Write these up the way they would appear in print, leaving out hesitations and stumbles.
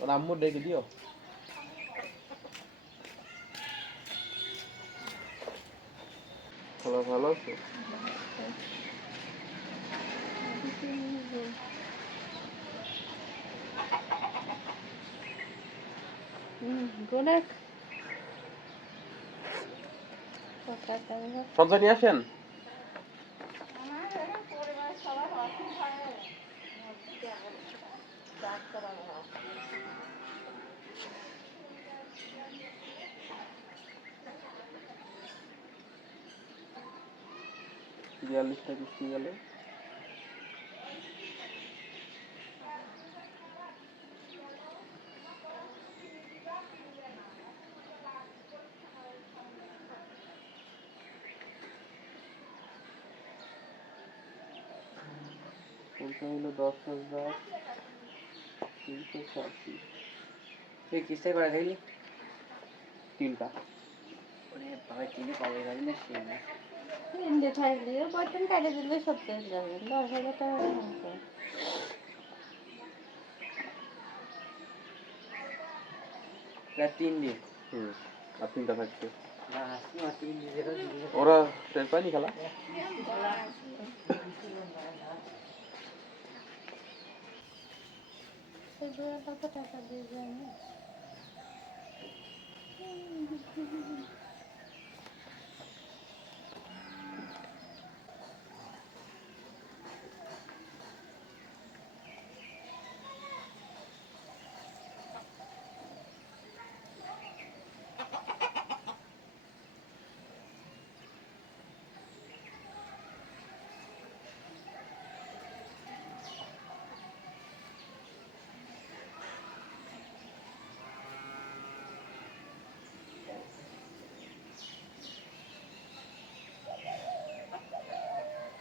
ওর আম্মু ডেকে দিও। ভালো আছো? সঞ্জয় নিয়ে আসেন। বিয়াল্লিশটা কিস্তি গেল। হলো 10,380। তুই কিস্তি করে দেখলি? 3টা। ওরে বাবা, তিনি কবে যাবি না সে না। তিনটে থাকলে বর্তমান কাটে দিলে 70 যাবে, 10,000 টাকা মাসে। 3 দিন। আর 3টা থাকছে। না আসি আর 3 দিন যেটা দিলে ওরা টের পায়নি খেলা। সেগুলো কত টাকা দিয়ে যায় না?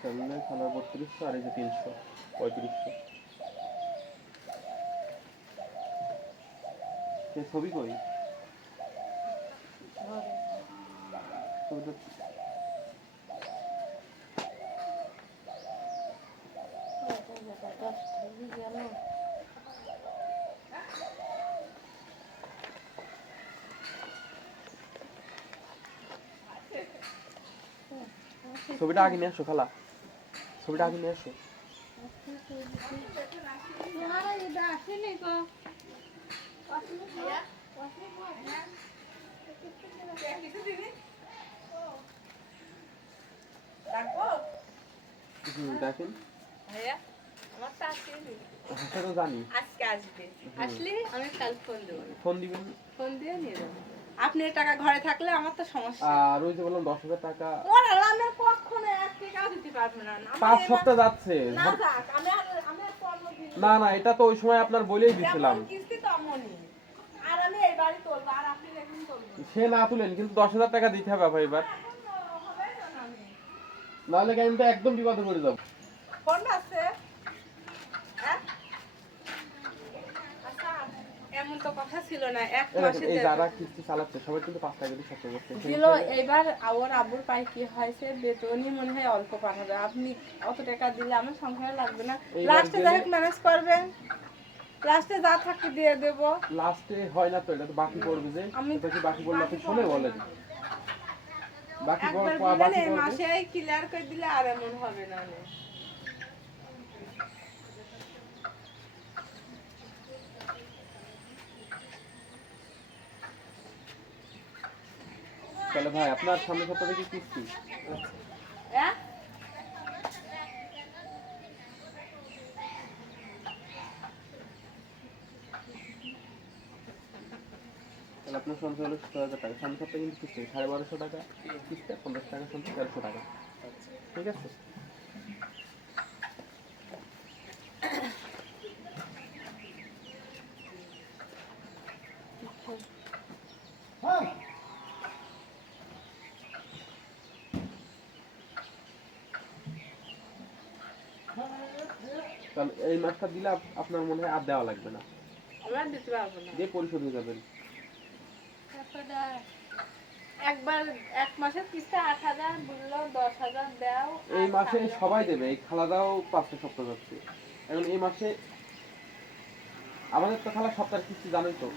সামনে খেলা 3200 আর এই যে 300, 3500। সে ছবি কই? ছবিটা ছবিটা আগে নিয়ে আসো খালা, ছবিটা আগে নিয়ে আসো। দেখেন সেটা তো জানি। আজকে আসবে, আসলে আমি কাল ফোন দেবো, ফোন দিবেন, ফোন দিয়ে নিয়ে যাবো। আপনি টাকা ঘরে থাকলে আমার তো সমস্যা। আর ওই যে বললাম 10,000 টাকা ওরা আমি কখনো 1 টাকাও দিতে পারবো না। 5 সপ্তাহ যাচ্ছে। না যাক, আমি আর 15 দিন না এটা তো ওই সময় আপনার বলেই দিছিলাম। যেমন কিস্তি তেমনই। আর আমি এই বাড়ি তুলবো, আর আপনি এখন তুলবেন। সে না তুলেন, কিন্তু 10,000 টাকা দিতে হবে ভাই এবার, হবে না আমি। নাহলে আমি তো একদম বিপদে পড়ে যাবো। ফোন আছে? হ্যাঁ? আচ্ছা, এমন তো কথা ছিল না। 1 মাসে এই যারা কিস্তি চালাচ্ছে সবাই কিন্তু 5 টাকা দিয়ে সচল করছে। দিল। এবার আমার আব্বুর পায় কি হয়েছে, বেতনই মনে হয় অল্প পাঠাবে। আপনি অত টাকা দিলে আমার সংসারে লাগবে না। লাস্টে যাই ম্যানেজ করবেন, লাস্টে যা থাকে দিয়ে দেব। লাস্টে হয় না তো, এটা তো বাকি পড়বে যে। এটা কি বাকি পড়লে আপনি শুনে বলেন, বাকি একবার বাকি বলেন এই পড়বে। মাসে ক্লিয়ার করে দিলে আর এমন হবে না। তাহলে ভাই আপনার সামনের সপ্তাহে কি কিস্তি? হ্যাঁ? তাহলে আপনার সঞ্চয় হলো 17,000 টাকা। সামনের সপ্তাহে কিন্তু কিস্তি 1250 টাকা কিস্তি, 50 টাকা সঞ্চয় 1300 টাকা। ঠিক আছে? তাহলে এই মাসটা দিলে আপনার মনে হয় আর দেওয়া লাগবে না, আমরা দিতে পারবো না। দিয়ে পরিশোধ হয়ে যাবেন। একবার 1 মাসের কিস্তি 8,000 বললো, 10,000 দাও। এই মাসে সবাই দেবে, এই খালাদাও 5টা সপ্তাহ যাচ্ছে। এখন এই মাসে আমাদের তো খালা সপ্তাহের কিস্তি জানোই তো।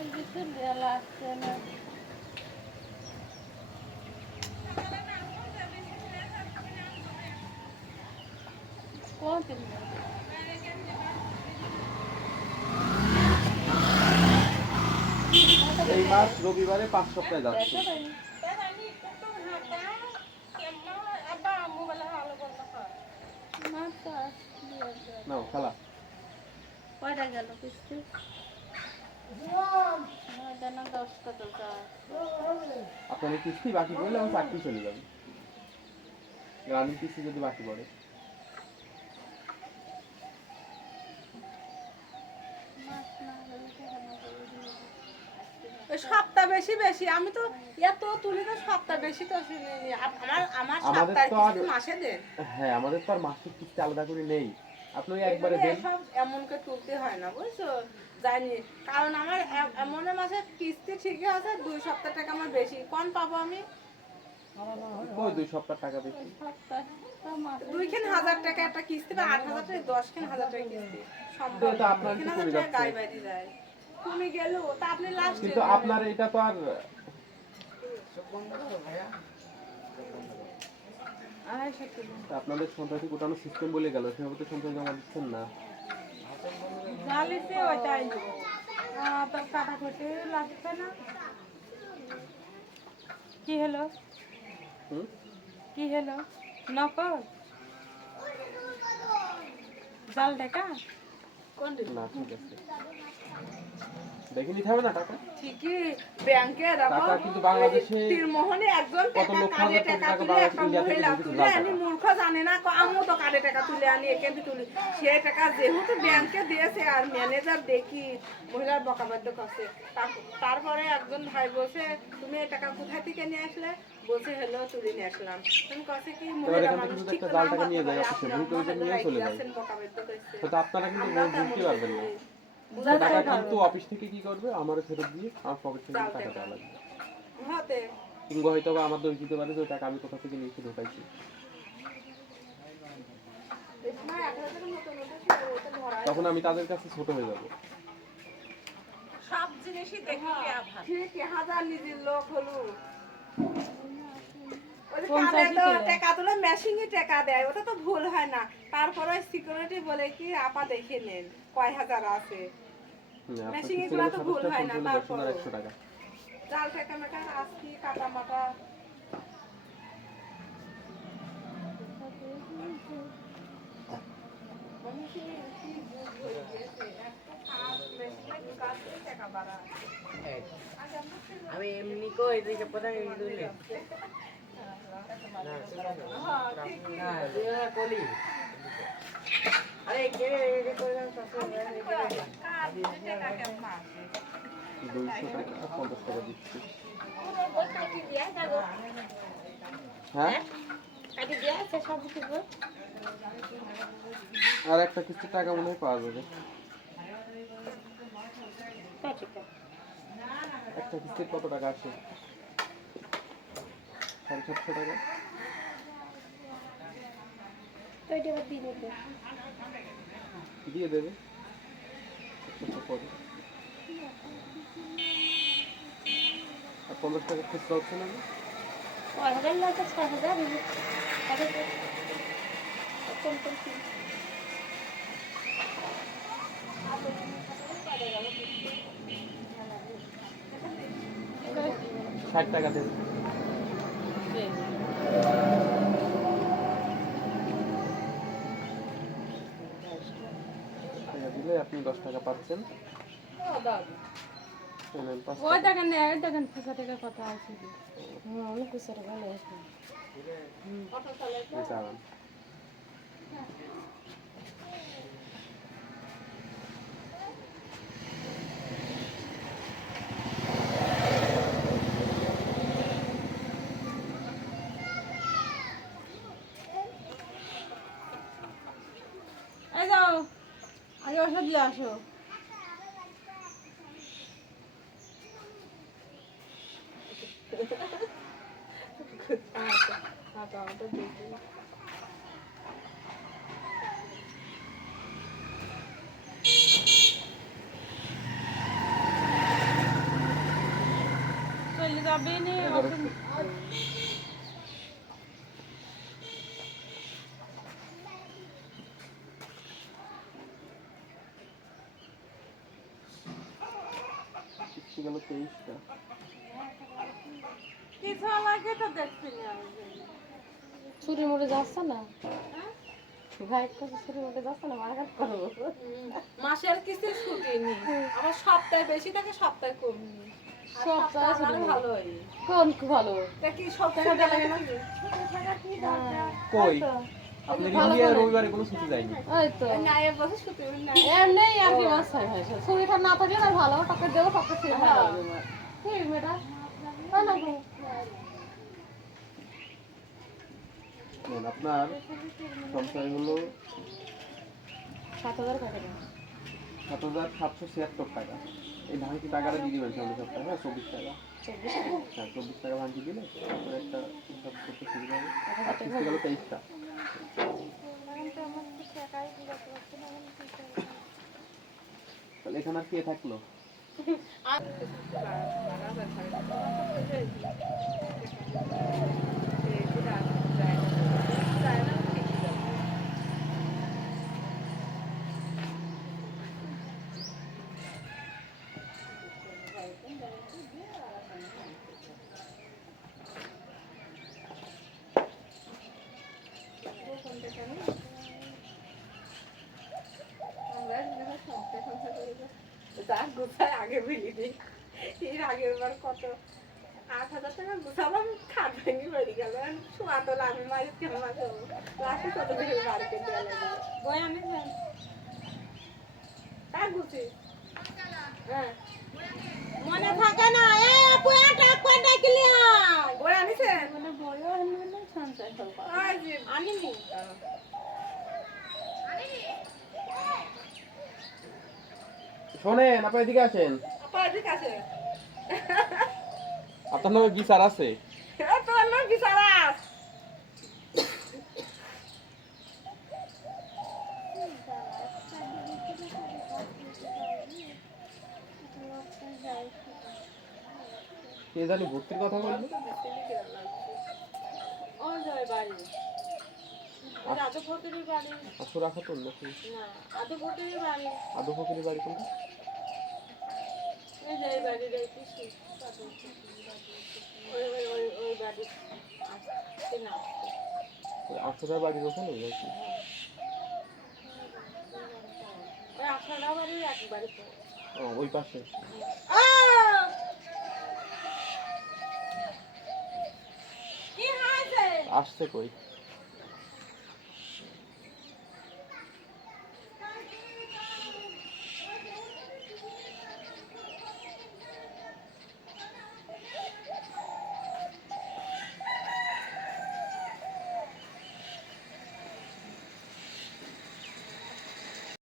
এই কিছু দেওয়া লাগছে না। কোন দিন? এই মাস রবিবারে 5 সপ্তাহে যাচ্ছে। না তো আসলে নাও খালা। কয়টা গেল কিস্তি? নয়টা না 10টা তো যায়। আপনার এই কিস্তি বাকি পড়লে আমার চাকরি চলে যাবে। গ্রামীণ কিস্তি যদি বাকি পড়ে। মাস না হলে টাকা না পেলে দিয়ে দিই। ওই সপ্তাহ বেশি বেশি আমি তো এত তুলি তো সপ্তাহ বেশি তো শুনিনি। আমার আমার আমাদের সপ্তাহে তো কিস্তি আর- মাসে দেন। হ্যাঁ, আমাদের তো আর মাসিক কিস্তি আলাদা করে নেই। আপনি ওই একবারে এগুলো দেন। এসব এমন করে তুলতে হয় না বুঝছো, জানি কারণ আমার এমন মাসে কিস্তি ঠিকই আছে 2 সপ্তাহ টাকা আমার বেশি কোন পাবো আমি। কই 2 সপ্তাহ টাকা বেশি। সপ্তাহে তো মাসে 2,000 টাকা একটা কিস্তি বা 8,000 টাকা 10,000 টাকা কিস্তি সম্ভব তো এটা আপনার কি 2,000 কমে টাকা যাচ্ছে? গায়ে বাড়ি যায়। তুমি গেলো তা আপনি লাস্ট কিন্তু আপনার এটা তো আর আপনাদের সন্ত্রাসী গোটানো সিস্টেম বলে গেল, সেভাবে তো সন্ত্রাস জমা দিচ্ছেন না। জালিসে ওইটাই তোর কাটা করতে লাগবে না। কি হলো হুম? কি হলো নকল জাল টাকা না, ঠিক আছে। দেখে নিতে হবে না টাকা। ঠিকই ব্যাংকে রাখো টাকা কিন্তু বাংলাদেশে তীরমোহনে একজন কত টাকা লক্ষ কাটে হাজার কোটি টাকা টাকা তুলে বাংলাদেশ একটা ইন্ডিয়া থেকে মহিলা ঢুকেছে তুলে জাল আনি টাকা। মূর্খ জানে না আমিও তো কাটে টাকা তুলে আনি এখানে তুলি সে টাকা যেহেতু ব্যাংকে দিয়েছে আর ম্যানেজার দেখি মহিলার বকাবাদ্য করছে তারপরে একজন ভাই বলছে তুমি এই টাকা কোথায় থেকে নিয়ে আসলে বলছে হ্যালো তুলে নিয়ে আসলাম তুমি কাছে কি এবার মহিলা এখান থেকে মানুষ যদি ঠিক একটা তো জাল নাও টাকা হতে নিয়ে যায় পারে অফিসে, আপনার ভুল করে মহিলা নিয়ে চলে যায়। আছেন বকাবাদ্য করছে তো আপনারা কিন্তু আমরা বুঝতে পারবেন না। বুঝা টাকা যায় কিন্তু অফিস থেকে কি করবে, আমার ফেরত দিয়ে আমার পকেট থেকে জাল টাকা টাকা দেওয়া লাগবে। হাতে কিংবা হয়তো বা আমার দোষ দিতে পারে যে ওই টাকা আমি কোথা থেকে নিয়ে এসে ঢোকাইছি। এসময় 1,000 এর মতো নোট আছে ওটা ধরা তখন আমি তাদের কাছে ছোট হয়ে যাব। সব জিনিসই দেখি ঠিক 1,000 নিজের লোক হলো ওই যে কানে তো টাকা তুলে মেশিনে টাকা দেয় ওটা তো ভুল হয় না তারপরে সিকিউরিটি বলে কি আপা দেখে নেন কয় হাজার আছে আপনার মেশিনে কিস্তি গুলা গেলে তো 27 ভুল টাকা হয় না ফোন করলে তারপরে 10,100 টাকা। জাল টাকা মেটা আজকি কাটা মাটা আমি এমনি কই এদিকে প্রধান দিলে না তুই কলি আরে কে রে কই না 200 টাকা আর 50 টাকা দিচ্ছি। হ্যাঁ, আর একটা কিস্তির টাকা মনে হয় পাওয়া যাবে। একটা কিস্তির কত টাকা আসে? 750 টাকা। দিয়ে দেবে একটা পরে। আর 50 টাকা খুচরা হচ্ছে না? 6,000 লাগে 6,000 কোন কোন কি 60 টাকা দেবে। টাকা দিলে আপনি 10 টাকা পাচ্ছেন। নেন 5 ওই টাকা। দেখেন না ওই দেখেন 5 টাকা কথা আছে অনেক কিছু ভালো আছে এই চালান। এই যাও আগে ওষুধ দিয়ে আসো বিনি 1100 কিস্তি গেল 23টা। কিছু লাগে তো দেখছি না ছুরি মুড়ে যাচ্ছে না ভাই একটা ছুরি মুড়ে যাচ্ছে না মারাঘাট করবো মাসের কিস্তি ছুটি নেই আমার সপ্তাহে বেশি থাকে সপ্তাহে কম নেই সপ্তাহে ছুটি আমারও নেই। ভালো হয় কোন ভালো তা কি সপ্তাহে টাকা লাগে না? কই তো আপনার ভালো ইন্ডিয়া করে। রবিবারে কোনো ছুটি যায়নি? ওই তো না এ বছর ছুটি না এমনি আর কি মাছ হয় ভাই ছুরিটা না থাকলে তার ভালো টাকা দেবো টাকা ছেড়ে ভালো হবে আমার ঠিক মেয়েটা তাই না গো? নেন, আপনার সঞ্চয় হলো 7,000 টাকা দাও 7,776 টাকা। এই ভাঙতি টাকাটা দিয়ে দিবেন সামনে সপ্তাহে, হ্যাঁ 24 টাকা। 24 টাকা হ্যাঁ 24 টাকা ভাঙতি দিলে তারপরে একটা হিসাব করতে সুবিধা হবে। আর কিস্তি গেল 23টা। তাহলে এখানে আর কে থাকলো? যা গুছায় আগে বিলি দিই এর আগের বার কত 8,000 টাকা গুছালাম খাট ভেঙে বেরিয়ে গেল শোয়া তোলা আমি মারি কেমন আছে লাস্টে কত বেশি বাড়িতে গেল বই আমি তা গুছি হ্যাঁ মনে থাকে না এ আপু এটা কয়টা ক্লিয়ার বই আনিছেন মানে বড় হলে না সঞ্চয় করব আনিনি শোনেন, আপনার এদিকে আসেন। আপা এদিকে আছে আপনার নামে বিচার আছে। তোর নাম বিচারাস কে জানি ভর্তির কথা বললো। ওই যায় বাড়ি আদু ফকিরের বাড়ি আসুরা খাতুন নাকি? না আদু ফকিরের বাড়ি আদু ফকিরের বাড়ি কোনটা? ওই যায় বাড়ি রে কিছু ওই বাড়ি আসছে না আসুরার বাড়ির ওখানে নাকি? ওই আঠারো বাড়ির এক বাড়ি ও ওই পাশে। কি হয়েছে আসছে কই?